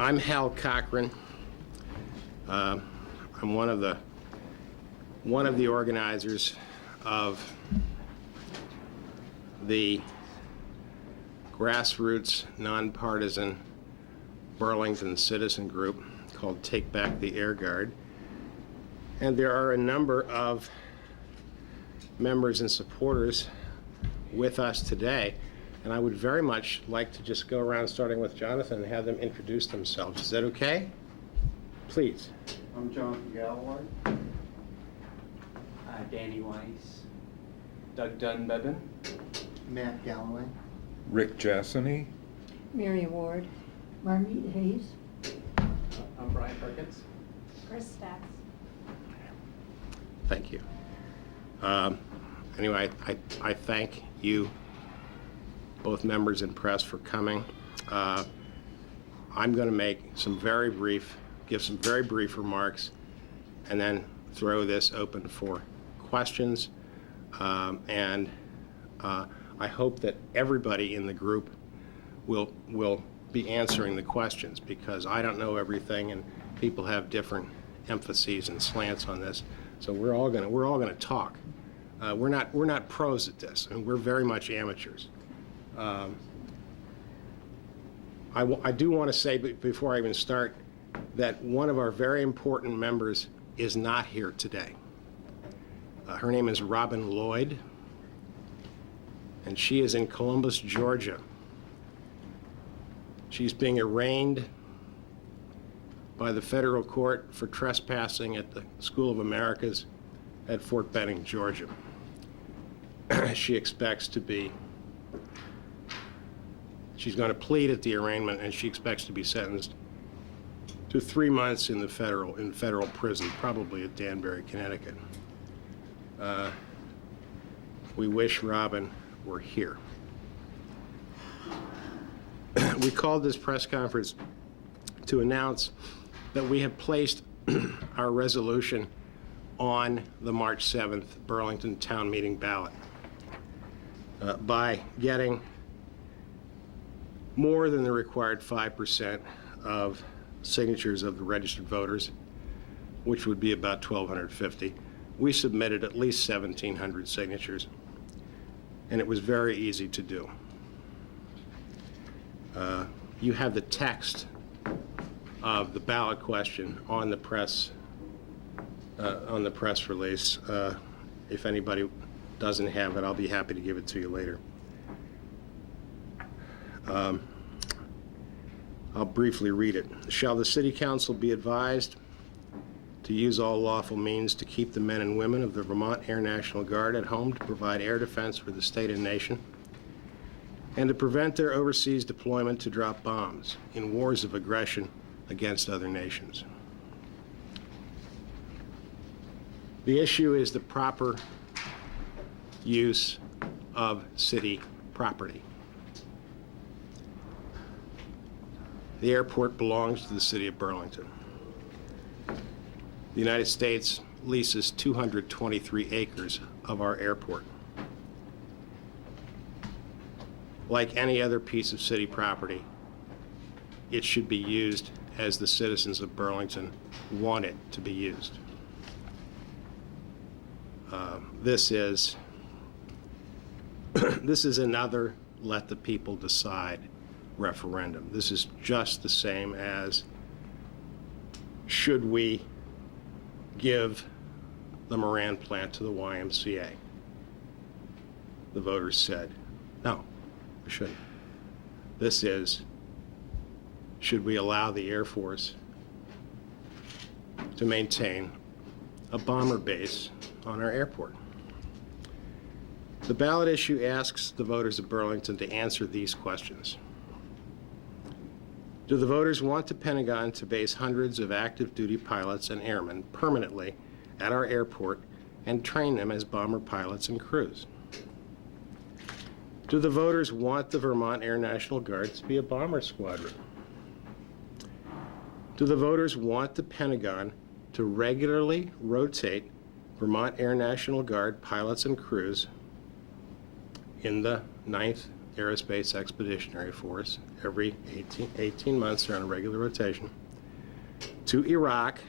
I'm Hal Cochran. I'm one of the organizers of the grassroots, nonpartisan Burlington citizen group called Take Back the Air Guard. And there are a number of members and supporters with us today. And I would very much like to just go around, starting with Jonathan, and have them introduce themselves. Is that okay? Please. I'm Jonathan Galloway. Danny Weiss. Doug Dunbevan. Matt Galloway. Rick Jassany. Mary Ward. Marmita Hayes. I'm Brian Perkins. Chris Stacks. Thank you. Anyway, I thank you, both members and press, for coming. I'm going to make give some very brief remarks, and then throw this open for questions. I hope that everybody in the group will be answering the questions, because I don't know everything, and people have different emphases and slants on this. So we're all going to talk. We're not pros at this, and we're very much amateurs. I do want to say, before I even start, that one of our very important members is not here today. Her name is Robin Lloyd, and she is in Columbus, Georgia. She's being arraigned by the federal court for trespassing at the School of Americas at Fort Benning, Georgia. She's going to plead at the arraignment, and she expects to be sentenced to 3 months in federal prison, probably at Danbury, Connecticut. We wish Robin were here. We called this press conference to announce that we have placed our resolution on the March 7th Burlington Town Meeting ballot by getting more than the required 5% of signatures of the registered voters, which would be about 1,250. We submitted at least 1,700 signatures, and it was very easy to do. You have the text of the ballot question on the press release. If anybody doesn't have it, I'll be happy to give it to you later. I'll briefly read it. Shall the City Council be advised to use all lawful means to keep the men and women of the Vermont Air National Guard at home to provide air defense for the state and nation, and to prevent their overseas deployment to drop bombs in wars of aggression against other nations? The issue is the proper use of city property. The airport belongs to the city of Burlington. The United States leases 223 acres of our airport. Like any other piece of city property, it should be used as the citizens of Burlington want it to be used. This is another let the people decide referendum. This is just the same as, should we give the Moran plant to the YMCA? The voters said, no, we shouldn't. This is, should we allow the Air Force to maintain a bomber base on our airport? The ballot issue asks the voters of Burlington to answer these questions. Do the voters want the Pentagon to base hundreds of active duty pilots and airmen permanently at our airport and train them as bomber pilots and crews? Do the voters want the Vermont Air National Guard to be a bomber squadron? Do the voters want the Pentagon to regularly rotate Vermont Air National Guard pilots and crews in the 9th Aerospace Expeditionary Force, every 18 months, they're on a regular rotation, to Iraq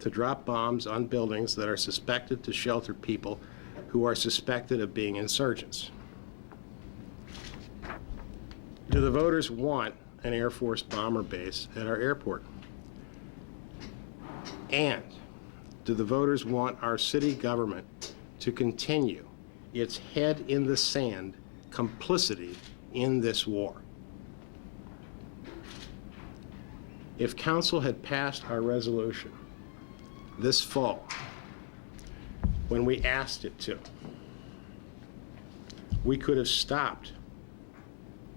to drop bombs on buildings that are suspected to shelter people who are suspected of being insurgents. Do the voters want an Air Force bomber base at our airport? And do the voters want our city government to continue its head in the sand complicity in this war? If council had passed our resolution this fall, when we asked it to, we could have stopped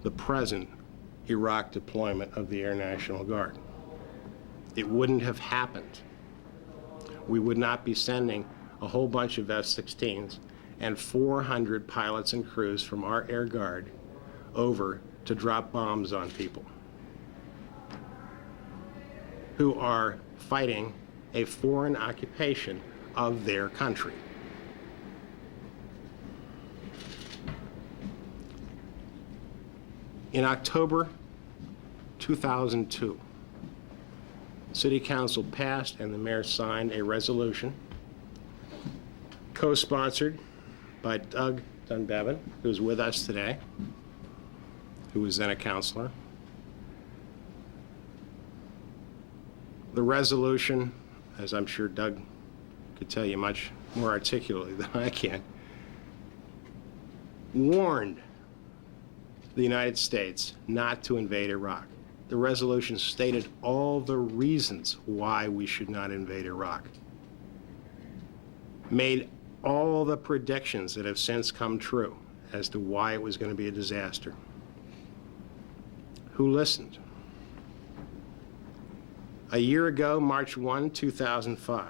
the present Iraq deployment of the Air National Guard. It wouldn't have happened. We would not be sending a whole bunch of F-16s and 400 pilots and crews from our Air Guard over to drop bombs on people who are fighting a foreign occupation of their country. In October 2002, City Council passed and the mayor signed a resolution co-sponsored by Doug Dunbevan, who's with us today, who was then a councilor. The resolution, as I'm sure Doug could tell you much more articulately than I can, warned the United States not to invade Iraq. The resolution stated all the reasons why we should not invade Iraq, made all the predictions that have since come true as to why it was going to be a disaster. Who listened? A year ago, March 1, 2005,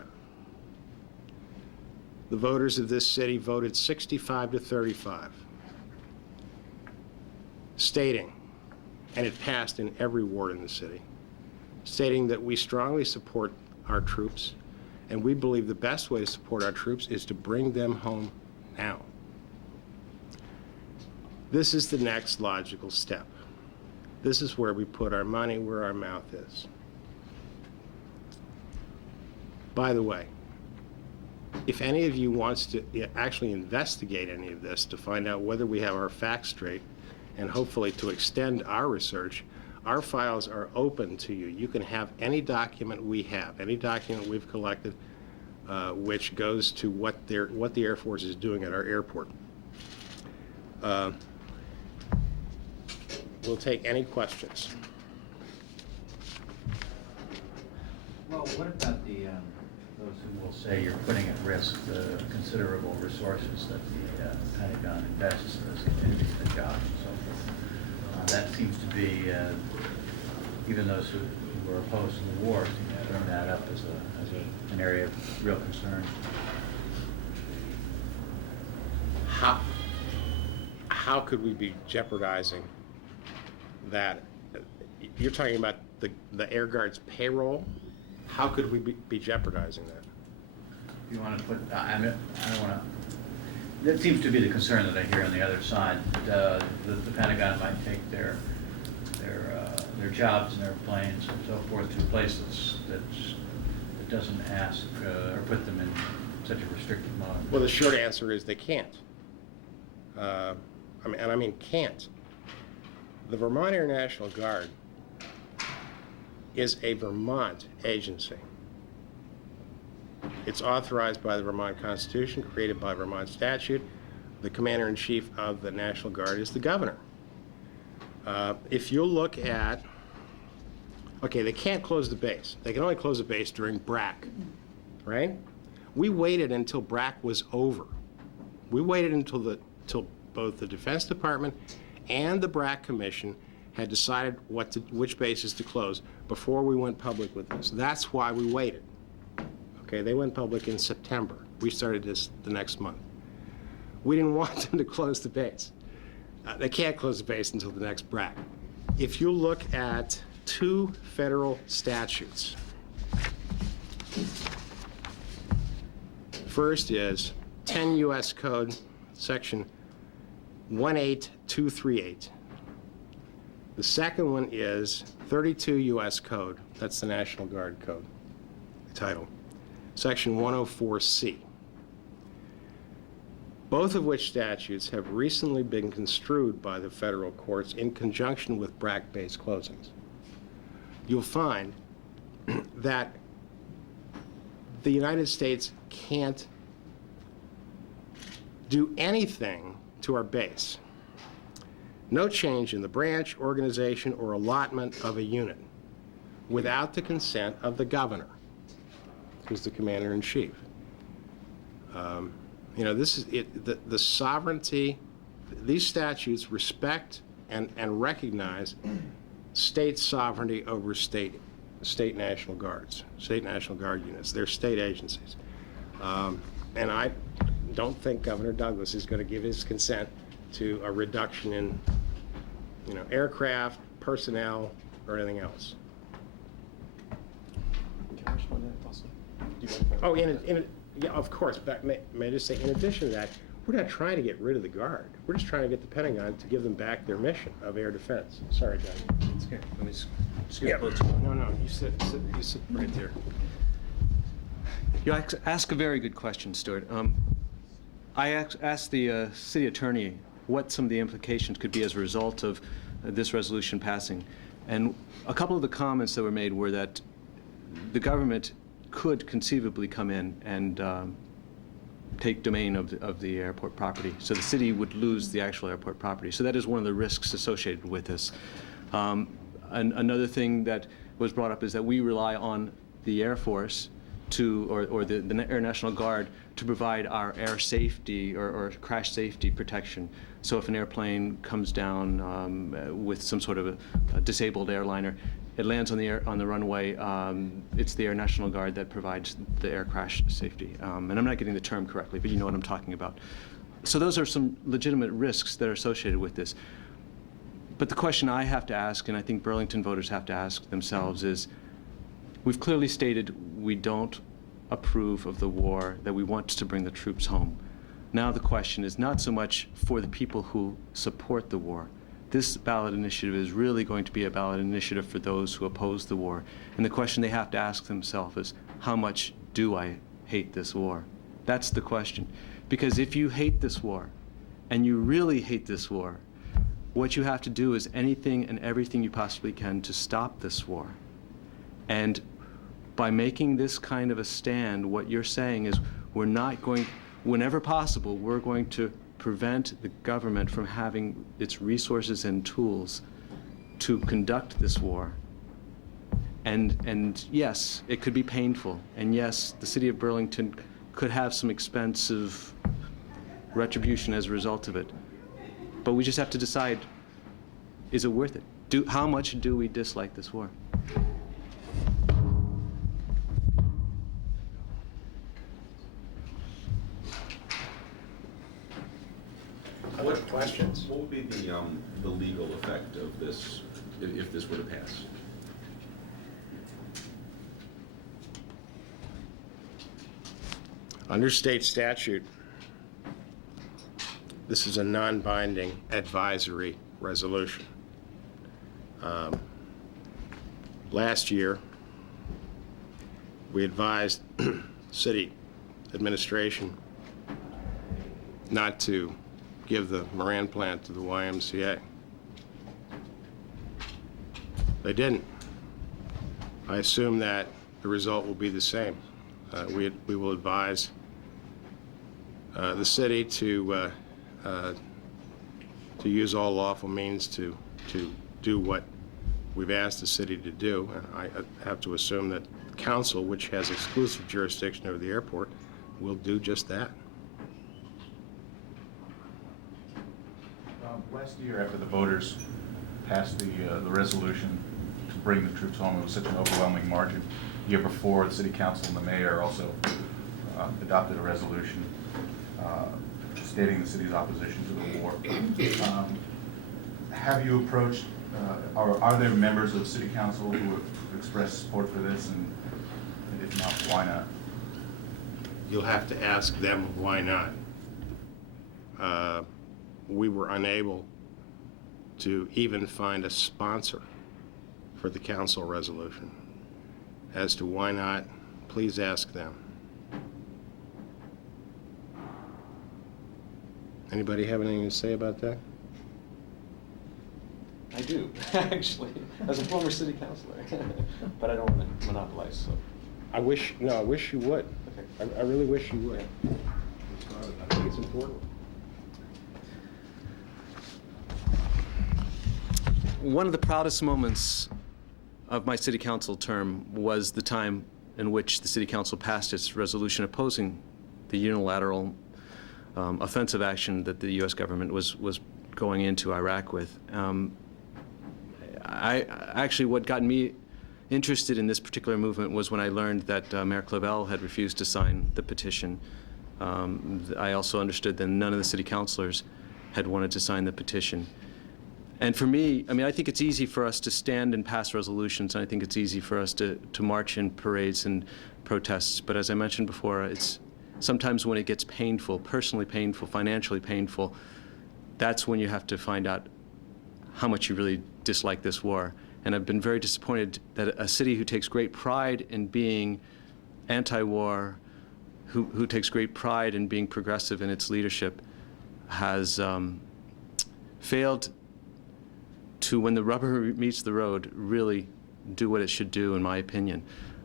the voters of this city voted 65 to 35, stating, and it passed in every ward in the city, stating that we strongly support our troops, and we believe the best way to support our troops is to bring them home now. This is the next logical step. This is where we put our money where our mouth is. By the way, if any of you wants to actually investigate any of this to find out whether we have our facts straight and hopefully to extend our research, our files are open to you. You can have any document we have, any document we've collected, which goes to what the Air Force is doing at our airport. We'll take any questions. Well, what about those who will say you're putting at risk the considerable resources that the Pentagon invests in this community, the jobs and so forth? That seems to be, even those who were opposed to the war seem to bring that up as an area of real concern. How could we be jeopardizing that? You're talking about the Air Guard's payroll? How could we be jeopardizing that? If you want to put, I don't want to, that seems to be the concern that I hear on the other side, that the Pentagon might take their jobs and their planes and so forth to places that doesn't ask or put them in such a restricted mode. Well, the short answer is they can't. I mean can't. The Vermont Air National Guard is a Vermont agency. It's authorized by the Vermont Constitution, created by Vermont statute. The Commander-in-Chief of the National Guard is the governor. If you look at, okay, they can't close the base. They can only close the base during BRAC, right? We waited until BRAC was over. We waited until both the Defense Department and the BRAC Commission had decided which bases to close before we went public with this. That's why we waited. Okay, they went public in September. We started this the next month. We didn't want them to close the base. They can't close the base until the next BRAC. If you look at 2 federal statutes, first is 10 U.S. Code, section 18238. The second one is 32 U.S. Code, that's the National Guard Code title, Section 104C. Both of which statutes have recently been construed by the federal courts in conjunction with BRAC-based closings. You'll find that the United States can't do anything to our base. No change in the branch, organization, or allotment of a unit without the consent of the governor, who's the commander-in-chief. You know, this is it, the sovereignty, these statutes respect and recognize state sovereignty over state National Guards, state National Guard units. They're state agencies. And I don't think Governor Douglas is going to give his consent to a reduction in, you know, aircraft, personnel, or anything else. Can I respond to that also? Do you want to- Oh, yeah, of course, but may I just say, in addition to that, we're not trying to get rid of the Guard. We're just trying to get the Pentagon to give them back their mission of air defense. Sorry, John. It's okay. Let me just Yeah. get close. No, you sit right there. You ask a very good question, Stuart. I asked the city attorney what some of the implications could be as a result of this resolution passing. And a couple of the comments that were made were that the government could conceivably come in and take domain of the airport property. So the city would lose the actual airport property. So that is one of the risks associated with this. Another thing that was brought up is that we rely on the Air Force or the Air National Guard to provide our air safety or crash safety protection. So if an airplane comes down with some sort of a disabled airliner, it lands on the runway, it's the Air National Guard that provides the air crash safety. And I'm not getting the term correctly, but you know what I'm talking about. So those are some legitimate risks that are associated with this. But the question I have to ask, and I think Burlington voters have to ask themselves, is we've clearly stated we don't approve of the war, that we want to bring the troops home. Now the question is not so much for the people who support the war. This ballot initiative is really going to be a ballot initiative for those who oppose the war. And the question they have to ask themselves is, how much do I hate this war? That's the question. Because if you hate this war, and you really hate this war, what you have to do is anything and everything you possibly can to stop this war. And by making this kind of a stand, what you're saying is we're not going, whenever possible, we're going to prevent the government from having its resources and tools to conduct this war. And yes, it could be painful. And yes, the city of Burlington could have some expensive retribution as a result of it. But we just have to decide, is it worth it? How much do we dislike this war? Other questions? What would be the legal effect of this, if this were to pass? Under state statute, this is a non-binding advisory resolution. Last year, we advised city administration not to give the Moran plant to the YMCA. They didn't. I assume that the result will be the same. We will advise the city to use all lawful means to do what we've asked the city to do. And I have to assume that council, which has exclusive jurisdiction over the airport, will do just that. Last year, after the voters passed the resolution to bring the troops home, it was such an overwhelming margin. The year before, the city council and the mayor also adopted a resolution stating the city's opposition to the war. Have you approached, are there members of city council who have expressed support for this, and if not, why not? You'll have to ask them why not. we were unable to even find a sponsor for the council resolution. As to why not, please ask them. Anybody have anything to say about that? I do, actually, as a former city councilor, but I don't want to monopolize, so. I wish you would. Okay. I really wish you would. I think it's important. One of the proudest moments of my city council term was the time in which the city council passed its resolution opposing the unilateral offensive action that the U.S. government was going into Iraq with. Actually, what got me interested in this particular movement was when I learned that Mayor Clavel had refused to sign the petition. I also understood that none of the city councilors had wanted to sign the petition. And for me, I mean, I think it's easy for us to stand and pass resolutions, and I think it's easy for us to march in parades and protests. But as I mentioned before, it's sometimes when it gets painful, personally painful, financially painful, that's when you have to find out how much you really dislike this war. And I've been very disappointed that a city who takes great pride in being anti-war, who takes great pride in being progressive in its leadership, has failed to, when the rubber meets the road, really do what it should do, in my opinion.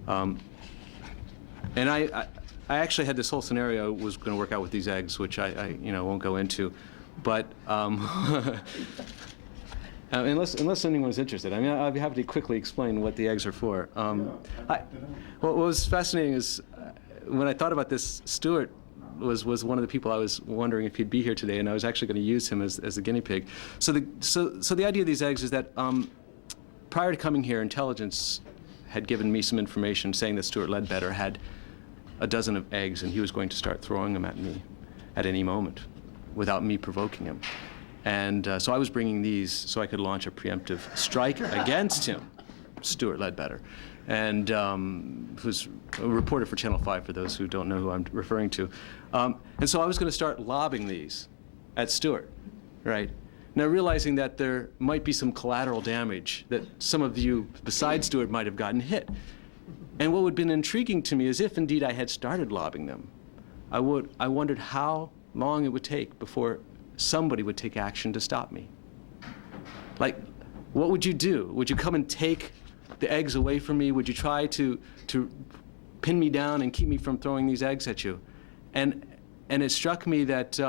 And I actually had this whole scenario was going to work out with these eggs, which I won't go into, but unless anyone's interested, I mean, I'd be happy to quickly explain what the eggs are for. What was fascinating is when I thought about this, Stuart was one of the people I was wondering if he'd be here today, and I was actually going to use him as a guinea pig. So the idea of these eggs is that prior to coming here, intelligence had given me some information saying that Stuart Ledbetter had a dozen of eggs, and he was going to start throwing them at me at any moment without me provoking him. And so I was bringing these so I could launch a preemptive strike against him, Stuart Ledbetter, and who's a reporter for Channel 5, for those who don't know who I'm referring to. And so I was going to start lobbing these at Stuart, right? Now, realizing that there might be some collateral damage, that some of you besides Stuart might have gotten hit. And what would have been intriguing to me is if indeed I had started lobbing them, I wondered how long it would take before somebody would take action to stop me. Like, what would you do? Would you come and take the eggs away from me? Would you try to pin me down and keep me from throwing these eggs at you? And it struck me that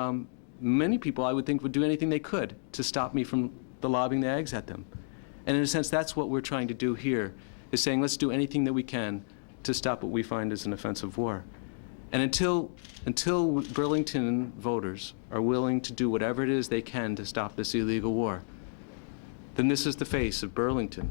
many people, I would think, would do anything they could to stop me from lobbing the eggs at them. And in a sense, that's what we're trying to do here, is saying, let's do anything that we can to stop what we find as an offensive war. And until Burlington voters are willing to do whatever it is they can to stop this illegal war, then this is the face of Burlington.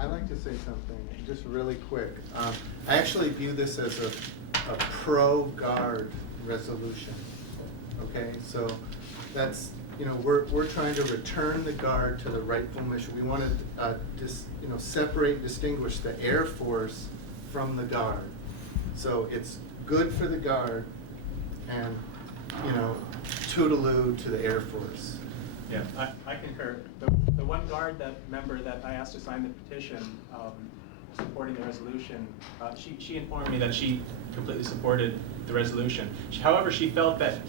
I'd like to say something, just really quick. I actually view this as a pro-guard resolution, okay? So that's, we're trying to return the Guard to the rightful mission. We want to, separate, distinguish the Air Force from the Guard. So it's good for the Guard and, toodaloo to the Air Force. Yeah, I concur. The one Guard member that I asked to sign the petition supporting the resolution, she informed me that she completely supported the resolution. However, she felt that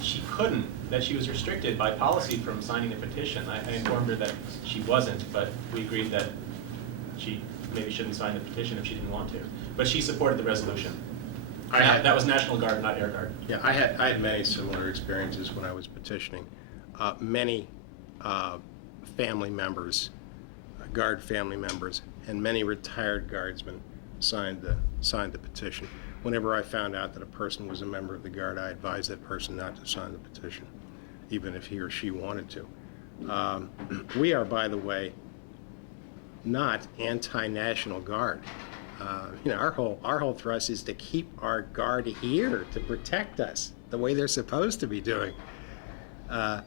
she couldn't, that she was restricted by policy from signing the petition. I informed her that she wasn't, but we agreed that she maybe shouldn't sign the petition if she didn't want to. But she supported the resolution. That was National Guard, not Air Guard. Yeah, I had many similar experiences when I was petitioning. Many family members, Guard family members, and many retired Guardsmen signed the petition. Whenever I found out that a person was a member of the Guard, I advised that person not to sign the petition, even if he or she wanted to. We are, by the way, not anti-National Guard. Our whole thrust is to keep our guard here to protect us the way they're supposed to be doing. Yeah,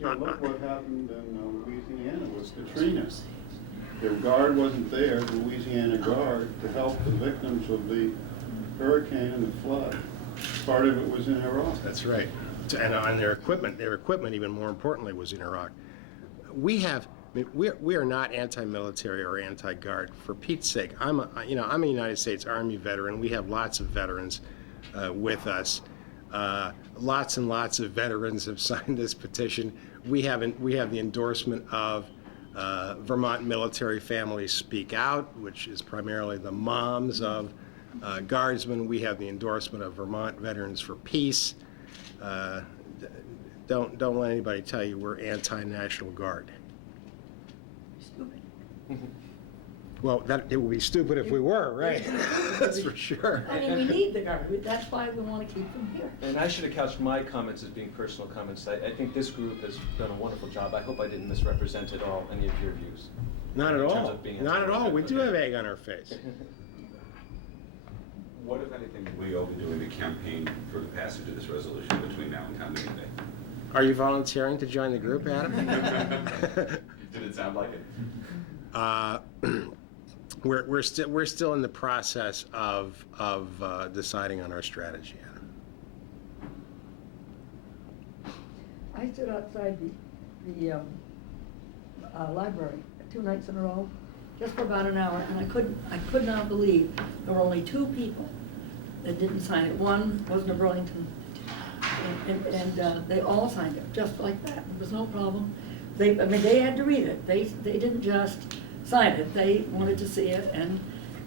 look what happened in Louisiana with Katrina. Their guard wasn't there, the Louisiana Guard, to help the victims of the hurricane and the flood. Part of it was in Iraq. That's right. And on their equipment even more importantly was in Iraq. We are not anti-military or anti-guard. For Pete's sake, I'm a United States Army veteran. We have lots of veterans with us. Lots and lots of veterans have signed this petition. We have the endorsement of Vermont Military Families Speak Out, which is primarily the moms of guardsmen. We have the endorsement of Vermont Veterans for Peace. Don't let anybody tell you we're anti-National Guard. Stupid. Well, it would be stupid if we were, right? That's for sure. I mean, we need the guard, that's why we want to keep them here. And I should have couched my comments as being personal comments. I think this group has done a wonderful job. I hope I didn't misrepresent at all any of your views. Not at In terms all. of being Not at all. We do Okay. have egg on our face. What, if anything, will we all be doing to campaign for the passage of this resolution between now and town meeting day? Are you volunteering to join the group, Adam? Did it sound like it? We're still in the process of deciding on our strategy, Adam. I stood outside the library 2 nights in a row, just for about an hour, and I could not believe there were only 2 people that didn't sign it. One was in Burlington, and they all signed it, just like that. There was no problem. They had to read it. They didn't just sign it. They wanted to see it, and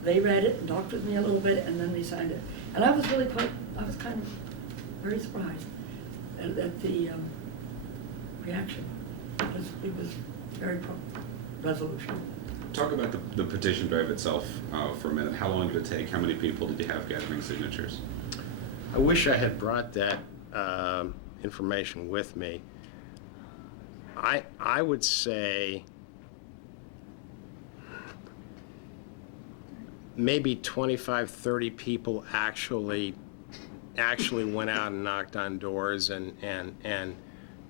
they read it and talked with me a little bit, and then they signed it. And I was kind of very surprised at the reaction. It was very pro-resolution. Talk about the petition drive itself for a minute. How long did it take? How many people did you have gathering signatures? I wish I had brought that information with me. I would say maybe 25, 30 people actually went out and knocked on doors and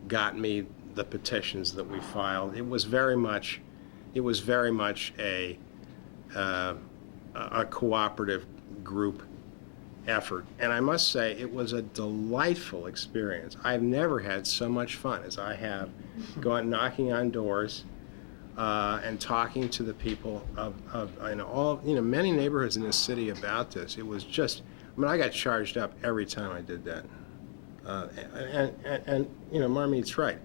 got me the petitions that we filed. It was very much a cooperative group effort. And I must say, it was a delightful experience. I've never had so much fun as I have going knocking on doors and talking to the people of many neighborhoods in this city about this. It was just, I got charged up every time I did that. And Marmeet's right.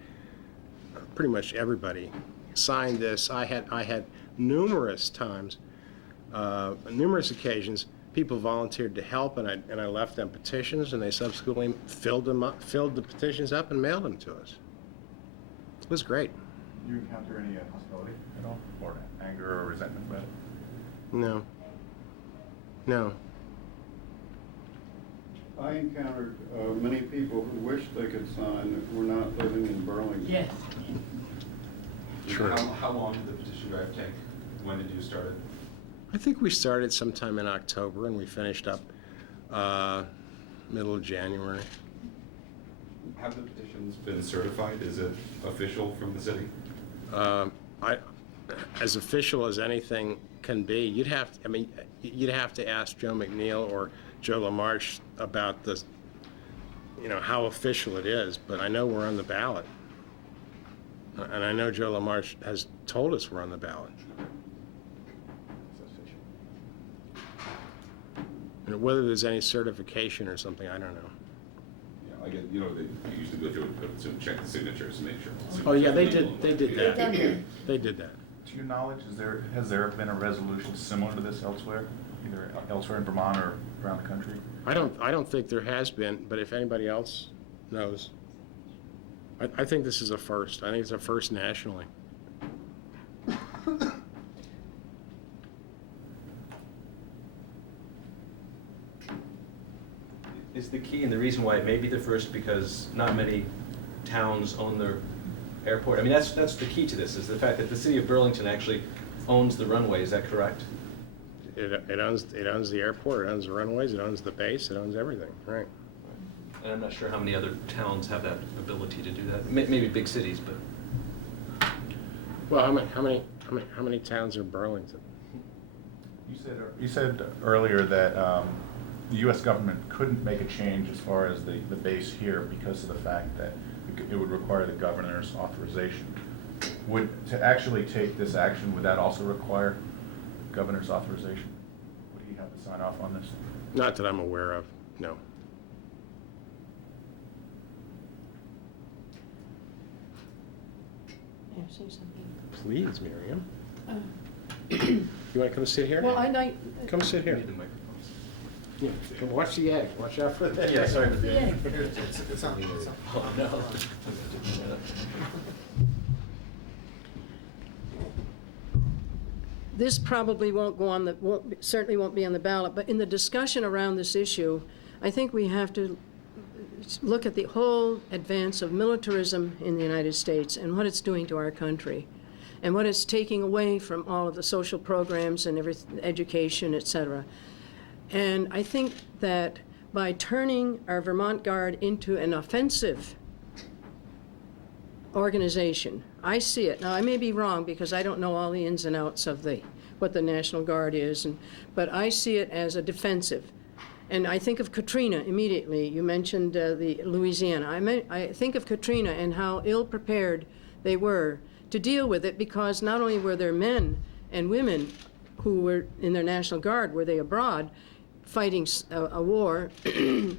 Pretty much everybody signed this. I had numerous times, numerous occasions, people volunteered to help, and I left them petitions, and they subsequently filled the petitions up and mailed them to us. It was great. Do you encounter any hostility at all, or anger or resentment about it? No. I encountered many people who wished they could sign that were not living in Burlington. Yes. True. How long did the petition drive take? When did you start it? I think we started sometime in October, and we finished up middle of January. Have the petitions been certified? Is it official from the city? As official as anything can be. You'd have to ask Joe McNeil or Joe LaMarche about this, how official it is. But I know we're on the ballot, and I know Joe LaMarche has told us we're on the ballot. And whether there's any certification or something, I don't know. Yeah, I get, they usually go through and check the signatures and make sure. Oh yeah, they Legal. did. They did They've done that. that. They did that. To your knowledge, has there been a resolution similar to this elsewhere, either elsewhere in Vermont or around the country? I don't think there has been, but if anybody else knows, I think this is a first. I think it's a first nationally. Is the key and the reason why it may be the first because not many towns own their airport? I mean, that's the key to this, is the fact that the city of Burlington actually owns the runway. Is that correct? it owns the airport, it owns the runways, it owns the base, it owns everything, right? And I'm not sure how many other towns have that ability to do that. Maybe big cities, but. Well, how many towns are Burlington? You said earlier that the U.S. government couldn't make a change as far as the base here because of the fact that it would require the governor's authorization. To actually take this action, would that also require governor's authorization? Would he have to sign off on this? Not that I'm aware of, no. May I say something? Please, Miriam. You want to come sit here? Well, I'd like. Come sit here. Yeah, come watch the egg. Watch out for that. Yeah, sorry. The egg. It's on. Oh, no. This probably won't go on certainly won't be on the ballot, but in the discussion around this issue, I think we have to look at the whole advance of militarism in the United States and what it's doing to our country and what it's taking away from all of the social programs and education, et cetera. And I think that by turning our Vermont Guard into an offensive organization, I see it. Now, I may be wrong because I don't know all the ins and outs of what the National Guard is, but I see it as a defensive. And I think of Katrina immediately. You mentioned the Louisiana. I think of Katrina and how ill-prepared they were to deal with it because not only were there men and women who were in their National Guard, were they abroad, fighting a war,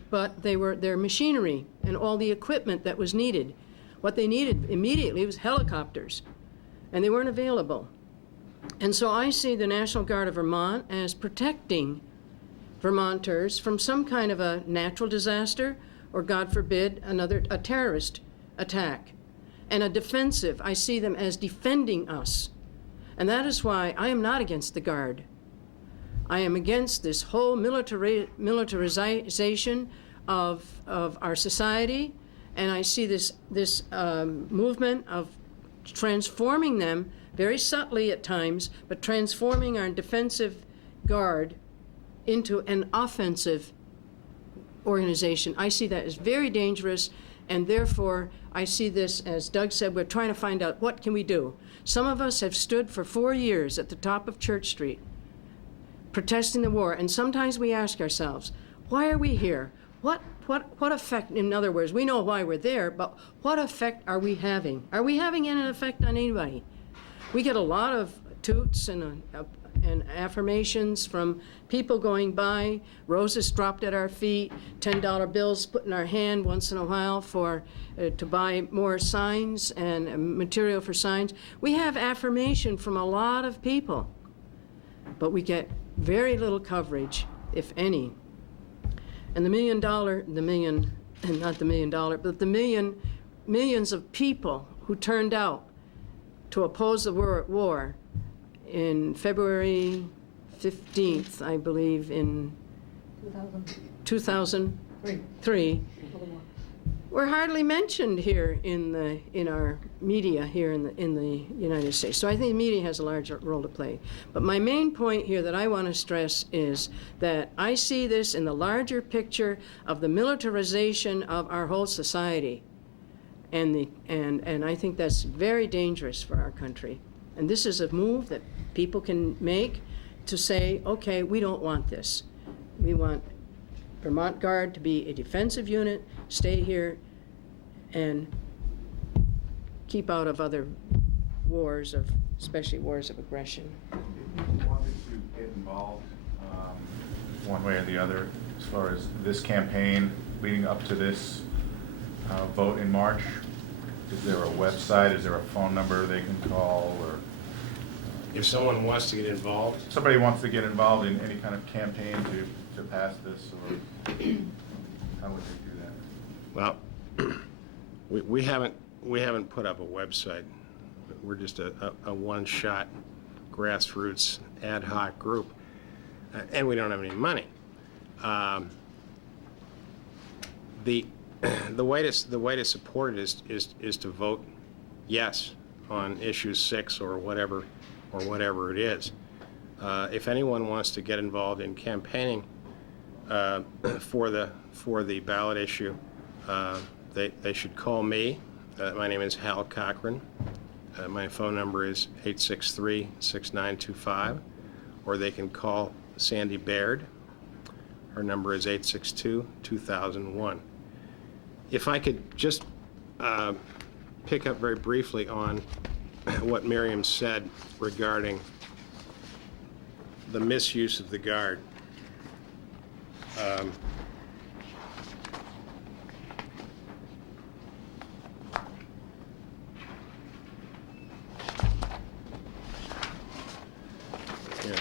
but their machinery and all the equipment that was needed. What they needed immediately was helicopters, and they weren't available. And so I see the National Guard of Vermont as protecting Vermonters from some kind of a natural disaster or, God forbid, a terrorist attack. And a defensive, I see them as defending us. And that is why I am not against the Guard. I am against this whole militarization of our society, and I see this movement of transforming them very subtly at times, but transforming our defensive Guard into an offensive organization. I see that as very dangerous, and therefore I see this, as Doug said, we're trying to find out what can we do. Some of us have stood for 4 years at the top of Church Street protesting the war, and sometimes we ask ourselves, why are we here? What effect, in other words, we know why we're there, but what effect are we having? Are we having any effect on anybody? We get a lot of toots and affirmations from people going by, roses dropped at our feet, $10 bills put in our hand once in a while to buy more signs and material for signs. We have affirmation from a lot of people, but we get very little coverage, if any. And the millions of people who turned out to oppose the war in February 15th, I believe, in 2003, were hardly mentioned here in our media here in the United States. So I think the media has a large role to play. But my main point here that I want to stress is that I see this in the larger picture of the militarization of our whole society, and I think that's very dangerous for our country. And this is a move that people can make to say, okay, we don't want this. We want Vermont Guard to be a defensive unit, stay here, and keep out of other wars, especially wars of aggression. If you wanted to get involved, one way or the other, as far as this campaign leading up to this vote in March, is there a website, is there a phone number they can call, or? If someone wants to get involved, Somebody wants to get involved in any kind of campaign to pass this, or how would they do that? well, we haven't put up a website. We're just a one-shot grassroots ad hoc group, and we don't have any money. The way to support it is to vote yes on issue 6 or whatever it is. If anyone wants to get involved in campaigning for the ballot issue, they should call me. My name is Hal Cochran. My phone number is 863-6925, or they can call Sandy Baird. Her number is 862-2001. If I could just pick up very briefly on what Miriam said regarding the misuse of the Guard. Yes.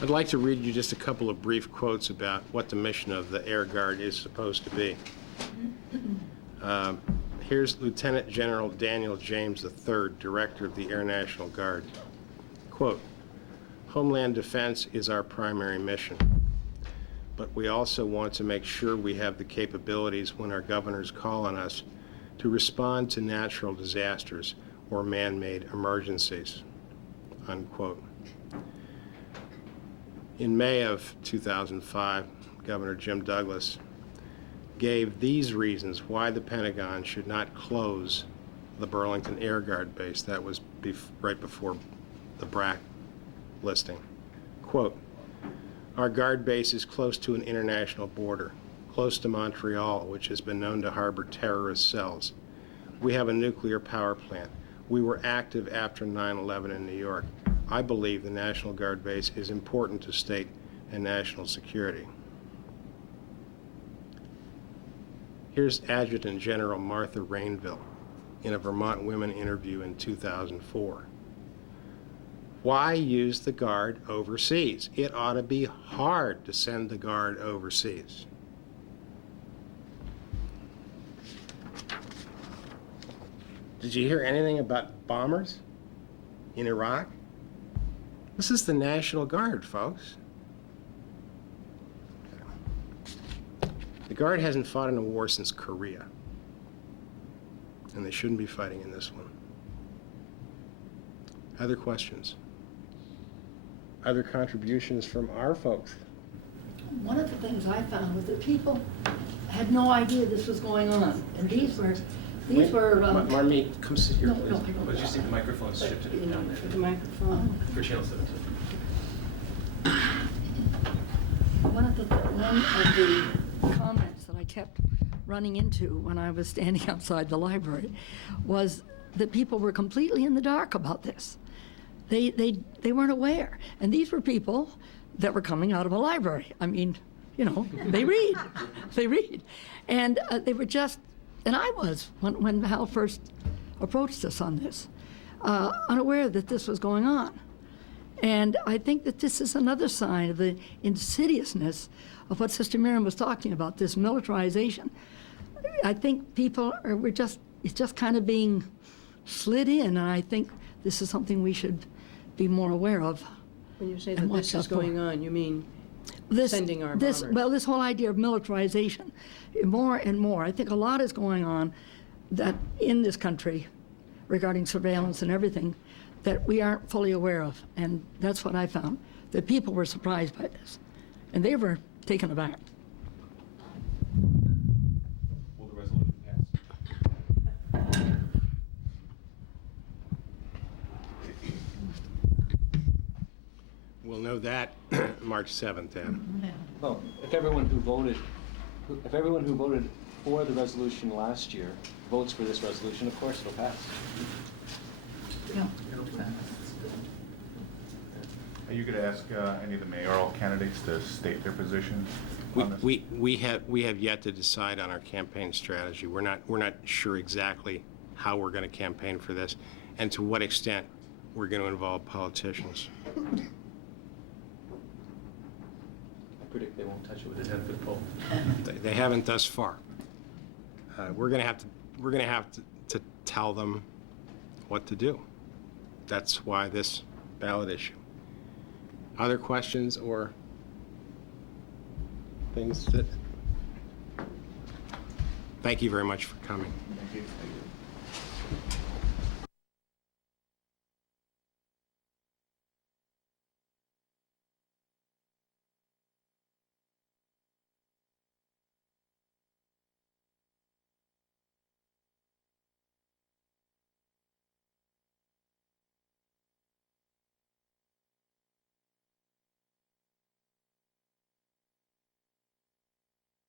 I'd like to read you just a couple of brief quotes about what the mission of the Air Guard is supposed to be. Here's Lieutenant General Daniel James III, Director of the Air National Guard. Quote, "Homeland defense is our primary mission, but we also want to make sure we have the capabilities when our governors call on us to respond to natural disasters or man-made emergencies." Unquote. In May of 2005, Governor Jim Douglas gave these reasons why the Pentagon should not close the Burlington Air Guard base. That was right before the BRAC listing. Quote, "Our Guard base is close to an international border, close to Montreal, which has been known to harbor terrorist cells. We have a nuclear power plant. We were active after 9/11 in New York. I believe the National Guard base is important to state and national security." Here's Adjutant General Martha Rainville in a Vermont Women interview in 2004. "Why use the Guard overseas? It ought to be hard to send the Guard overseas." Did you hear anything about bombers in Iraq? This is the National Guard, folks. The Guard hasn't fought in a war since Korea, and they shouldn't be fighting in this one. Other questions? Other contributions from our folks? One of the things I found was that people had no idea this was going on, and these were. Marmee, come sit here, No, please. no, I don't. Would you see the microphone's shifted You know, down for the there microphone. for Channel 17? One of the comments that I kept running into when I was standing outside the library was that people were completely in the dark about this. They weren't aware. And these were people that were coming out of a library. I mean, you know, they read. They read. And they were just, and I was, when Hal first approached us on this, unaware that this was going on. And I think that this is another sign of the insidiousness of what Sister Miriam was talking about, this militarization. I think people it's just kind of being slid in, and I think this is something we should be more aware of. When you say And that watch this out is for. going on, you mean sending our this, bombers? well, this whole idea of militarization, more and more. I think a lot is going on that in this country regarding surveillance and everything that we aren't fully aware of. And that's what I found, that people were surprised by this. And they were taken aback. Will the resolution pass? We'll know that March 7th, then. Well, if everyone who voted for the resolution last year votes for this resolution, of course it'll pass. Yeah. Are you going to ask any of the mayoral candidates to state their position on this? We have yet to decide on our campaign strategy. We're not sure exactly how we're going to campaign for this and to what extent we're going to involve politicians. I predict they won't touch it with a 10-foot pole. They haven't thus far. We're going to have to tell them what to do. That's why this ballot issue. Other questions or things that? Thank you very much for coming. Thank you.